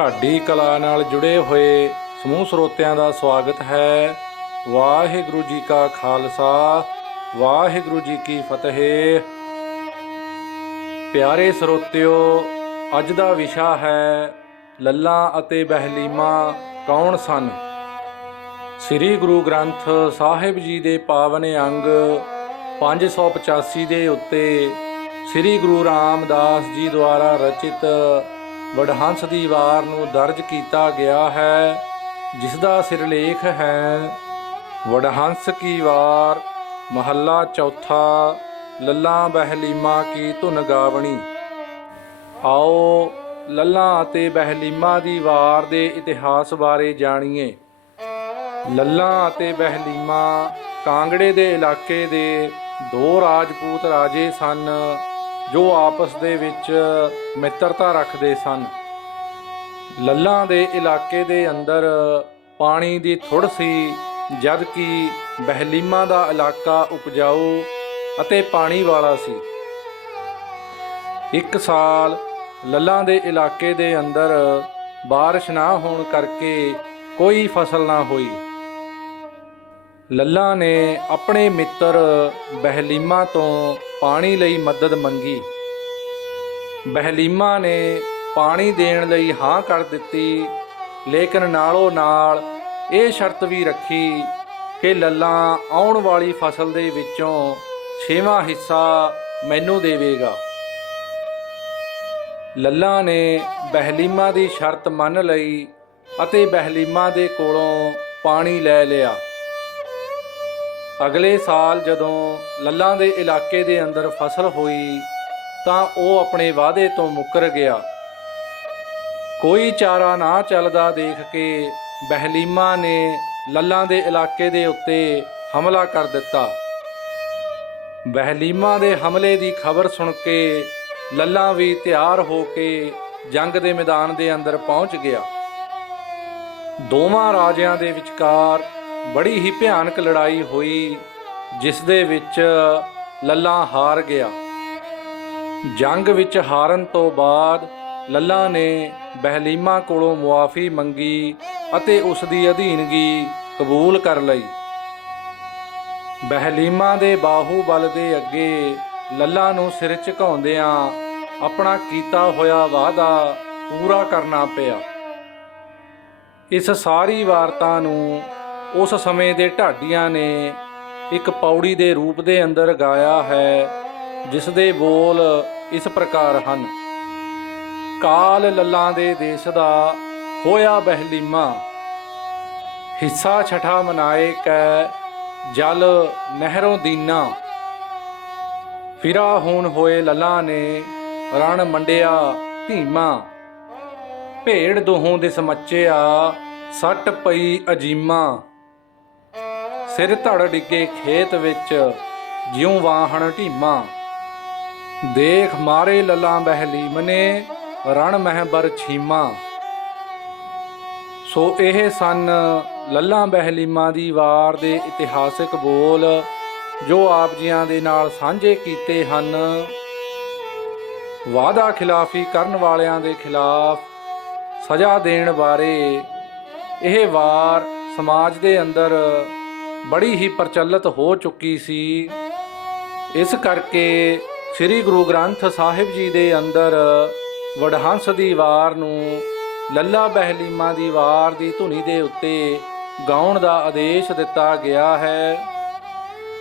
ਢਾਡੀ ਕਲਾ ਨਾਲ ਜੁੜੇ ਹੋਏ ਸਮੂਹ ਸਰੋਤਿਆਂ ਦਾ ਸਵਾਗਤ ਹੈ। ਵਾਹਿਗੁਰੂ ਜੀ ਕਾ ਖਾਲਸਾ, ਵਾਹਿਗੁਰੂ ਜੀ ਕੀ ਫਤਿਹ। ਪਿਆਰੇ ਸਰੋਤਿਓ, ਅੱਜ ਦਾ ਵਿਸ਼ਾ ਹੈ ਲੱਲਾ ਅਤੇ ਬਹਿਲੀਮਾ ਕੌਣ ਸਨ? ਸ੍ਰੀ ਗੁਰੂ ਗ੍ਰੰਥ ਸਾਹਿਬ ਜੀ ਦੇ ਪਾਵਨ ਅੰਗ 585 ਦੇ ਉੱਤੇ ਸ੍ਰੀ ਗੁਰੂ ਰਾਮਦਾਸ ਜੀ ਦੁਆਰਾ ਰਚਿਤ ਵਡਹੰਸ ਦੀ ਵਾਰ ਨੂੰ ਦਰਜ ਕੀਤਾ ਗਿਆ ਹੈ ਜਿਸ ਦਾ ਸਿਰਲੇਖ ਹੈ, ਵਡਹੰਸ ਕੀ ਵਾਰ, ਮਹੱਲਾ ਚੌਥਾ, ਲੱਲਾ ਬਹਿਲੀਮਾ ਕੀ ਧੁਨ ਗਾਵਣੀ। ਆਓ ਲੱਲਾ ਅਤੇ ਬਹਿਲੀਮਾ ਦੀ ਵਾਰ ਦੇ ਇਤਿਹਾਸ ਬਾਰੇ ਜਾਣੀਏ। ਲੱਲਾ ਅਤੇ ਬਹਿਲੀਮਾ ਕਾਂਗੜੇ ਦੇ ਇਲਾਕੇ ਦੇ ਦੋ ਰਾਜਪੂਤ ਰਾਜੇ ਸਨ। ਜੋ ਆਪਸ ਦੇ ਵਿੱਚ ਮਿੱਤਰਤਾ ਰੱਖਦੇ ਸਨ ਲੱਲਾ ਦੇ ਇਲਾਕੇ ਦੇ ਅੰਦਰ ਪਾਣੀ ਦੀ ਥੁੜ ਸੀ ਜਦ ਕਿ ਬਹਿਲੀਮਾ ਦਾ ਇਲਾਕਾ ਉਪਜਾਊ ਅਤੇ ਪਾਣੀ ਵਾਲਾ ਸੀ ਇੱਕ ਸਾਲ ਲੱਲਾ ਦੇ ਇਲਾਕੇ ਦੇ ਅੰਦਰ بارش ਨਾ ਹੋਣ ਕਰਕੇ ਕੋਈ ਫਸਲ ਨਾ ਹੋਈ ਲੱਲਾ ਨੇ ਆਪਣੇ ਮਿੱਤਰ ਬਹਿਲੀਮਾ ਤੋਂ ਪਾਣੀ ਲਈ ਮਦਦ ਮੰਗੀ। ਬਹਿਲੀਮਾ ਨੇ ਪਾਣੀ ਦੇਣ ਲਈ ਹਾਂ ਕਰ ਦਿੱਤੀ, ਲੇਕਿਨ ਨਾਲੋਂ ਨਾਲ ਇਹ ਸ਼ਰਤ ਵੀ ਰੱਖੀ ਕਿ ਲੱਲਾ ਆਉਣ ਵਾਲੀ ਫਸਲ ਦੇ ਵਿੱਚੋਂ ਛੇਵਾਂ ਹਿੱਸਾ ਮੈਨੂੰ ਦੇਵੇਗਾ। ਲੱਲਾ ਨੇ ਬਹਿਲੀਮਾ ਦੀ ਸ਼ਰਤ ਮੰਨ ਲਈ ਅਤੇ ਬਹਿਲੀਮਾ ਦੇ ਕੋਲੋਂ ਪਾਣੀ ਲੈ ਲਿਆ। ਅਗਲੇ ਸਾਲ ਜਦੋਂ ਲੱਲਾ ਦੇ ਇਲਾਕੇ ਦੇ ਅੰਦਰ ਫਸਲ ਹੋਈ, ਤਾਂ ਉਹ ਆਪਣੇ ਵਾਅਦੇ ਤੋਂ ਮੁੱਕਰ ਗਿਆ। ਕੋਈ ਚਾਰਾ ਨਾ ਚੱਲਦਾ ਦੇਖ ਕੇ ਬਹਿਲੀਮਾ ਨੇ ਲੱਲਾ ਦੇ ਇਲਾਕੇ ਦੇ ਉੱਤੇ ਹਮਲਾ ਕਰ ਦਿੱਤਾ। ਬਹਿਲੀਮਾ ਦੇ ਹਮਲੇ ਦੀ ਖਬਰ ਸੁਣ ਕੇ ਲੱਲਾ ਵੀ ਤਿਆਰ ਹੋ ਕੇ ਜੰਗ ਦੇ ਮੈਦਾਨ ਦੇ ਅੰਦਰ ਪਹੁੰਚ ਗਿਆ। ਦੋਵਾਂ ਰਾਜਿਆਂ ਦੇ ਵਿਚਕਾਰ ਬੜੀ ਹੀ ਭਿਆਨਕ ਲੜਾਈ ਹੋਈ, ਜਿਸ ਦੇ ਵਿੱਚ ਲੱਲਾ ਹਾਰ ਗਿਆ। ਜੰਗ ਵਿੱਚ ਹਾਰਨ ਤੋਂ ਬਾਅਦ ਲੱਲਾ ਨੇ ਬਹਿਲੀਮਾ ਕੋਲੋਂ ਮੁਆਫੀ ਮੰਗੀ ਅਤੇ ਉਸ ਦੀ ਅਧੀਨਗੀ ਕਬੂਲ ਕਰ ਲਈ। ਬਹਿਲੀਮਾ ਦੇ ਬਾਹੂਬਲ ਦੇ ਅੱਗੇ ਲੱਲਾ ਨੂੰ ਸਿਰ ਝੁਕਾਉਂਦਿਆਂ ਆਪਣਾ ਕੀਤਾ ਹੋਇਆ ਵਾਅਦਾ ਪੂਰਾ ਕਰਨਾ ਪਿਆ। ਇਸ ਸਾਰੀ ਵਾਰਤਾ ਨੂੰ ਉਸ ਸਮੇਂ ਦੇ ਢਾਡੀਆਂ ਨੇ ਇੱਕ ਪੌੜੀ ਦੇ ਰੂਪ ਦੇ ਅੰਦਰ ਗਾਇਆ ਹੈ, ਜਿਸ ਦੇ ਬੋਲ ਇਸ ਪ੍ਰਕਾਰ ਹਨ। ਕਾਲ ਲੱਲਾਂ ਦੇ ਦੇਸ਼ ਦਾ ਹੋਇਆ ਬਹਿਲੀਮਾ, ਹਿੱਸਾ ਛਠਾ ਮਨਾਏ ਕੈ ਜਲ ਨਹਿਰੋਂ ਦੀਨਾ। ਫਿਰਾ ਹੋਣ ਹੋਏ ਲੱਲਾਂ ਨੇ ਰਣ ਮੰਡਿਆ ਧੀਮਾ। ਭੇੜ ਦੋਹੋਂ ਦੇ ਸਮੱਚਿਆ ਸੱਟ ਪਈ ਅਜੀਮਾ। ਸਿਰ ਧੜ ਡਿੱਗੇ ਖੇਤ ਵਿੱਚ, ਜਿਉਂ ਵਾਹਣ ਢੀਮਾ। ਦੇਖ ਮਾਰੇ ਲੱਲਾ ਬਹਿਲੀ ਮਨੇ ਰਣ ਮਹਿਬਰ ਛੀਮਾ। ਸੋ ਇਹ ਸਨ ਲੱਲਾ ਬਹਿਲੀਮਾ ਦੀ ਵਾਰ ਦੇ ਇਤਿਹਾਸਿਕ ਬੋਲ, ਜੋ ਆਪ ਜੀਆਂ ਦੇ ਨਾਲ ਸਾਂਝੇ ਕੀਤੇ ਹਨ। ਵਾਦਾ ਖਿਲਾਫੀ ਕਰਨ ਵਾਲਿਆਂ ਦੇ ਖਿਲਾਫ ਸਜ਼ਾ ਦੇਣ ਬਾਰੇ ਇਹ ਵਾਰ ਸਮਾਜ ਦੇ ਅੰਦਰ ਬੜੀ ਹੀ ਪ੍ਰਚਲਿਤ ਹੋ ਚੁੱਕੀ ਸੀ। ਇਸ ਕਰਕੇ ਸ੍ਰੀ ਗੁਰੂ ਗ੍ਰੰਥ ਸਾਹਿਬ ਜੀ ਦੇ ਅੰਦਰ ਵਡਹੰਸ ਦੀ ਵਾਰ ਨੂੰ, ਲੱਲਾ ਬਹਿਲੀਮਾ ਦੀ ਵਾਰ ਦੀ ਧੁਨੀ ਦੇ ਉੱਤੇ ਗਾਉਣ ਦਾ ਆਦੇਸ਼ ਦਿੱਤਾ ਗਿਆ ਹੈ।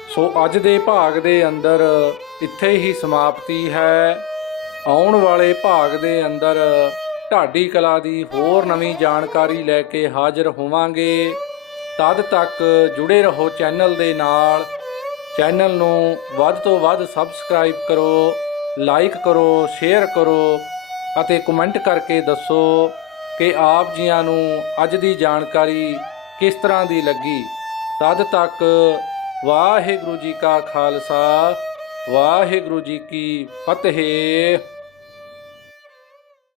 ਸੋ ਅੱਜ ਦੇ ਭਾਗ ਦੇ ਅੰਦਰ ਇੱਥੇ ਹੀ ਸਮਾਪਤੀ ਹੈ। ਆਉਣ ਵਾਲੇ ਭਾਗ ਦੇ ਅੰਦਰ ਢਾਡੀ ਕਲਾ ਦੀ ਹੋਰ ਨਵੀਂ ਜਾਣਕਾਰੀ ਲੈ ਕੇ ਹਾਜ਼ਰ ਹੋਵਾਂਗੇ। ਤਦ ਤੱਕ ਜੁੜੇ ਰਹੋ ਚੈਨਲ ਦੇ ਨਾਲ। ਚੈਨਲ ਨੂੰ ਵੱਧ ਤੋਂ ਵੱਧ ਸਬਸਕ੍ਰਾਈਬ ਕਰੋ, ਲਾਈਕ ਕਰੋ, ਸ਼ੇਅਰ ਕਰੋ ਅਤੇ ਕਮੈਂਟ ਕਰਕੇ ਦੱਸੋ ਕਿ ਆਪ ਜੀਆਂ ਨੂੰ ਅੱਜ ਦੀ ਜਾਣਕਾਰੀ ਕਿਸ ਤਰ੍ਹਾਂ ਦੀ ਲੱਗੀ। ਤਦ ਤੱਕ ਵਾਹਿਗੁਰੂ ਜੀ ਕਾ ਖਾਲਸਾ, ਵਾਹਿਗੁਰੂ ਜੀ ਕੀ ਫਤਿਹ।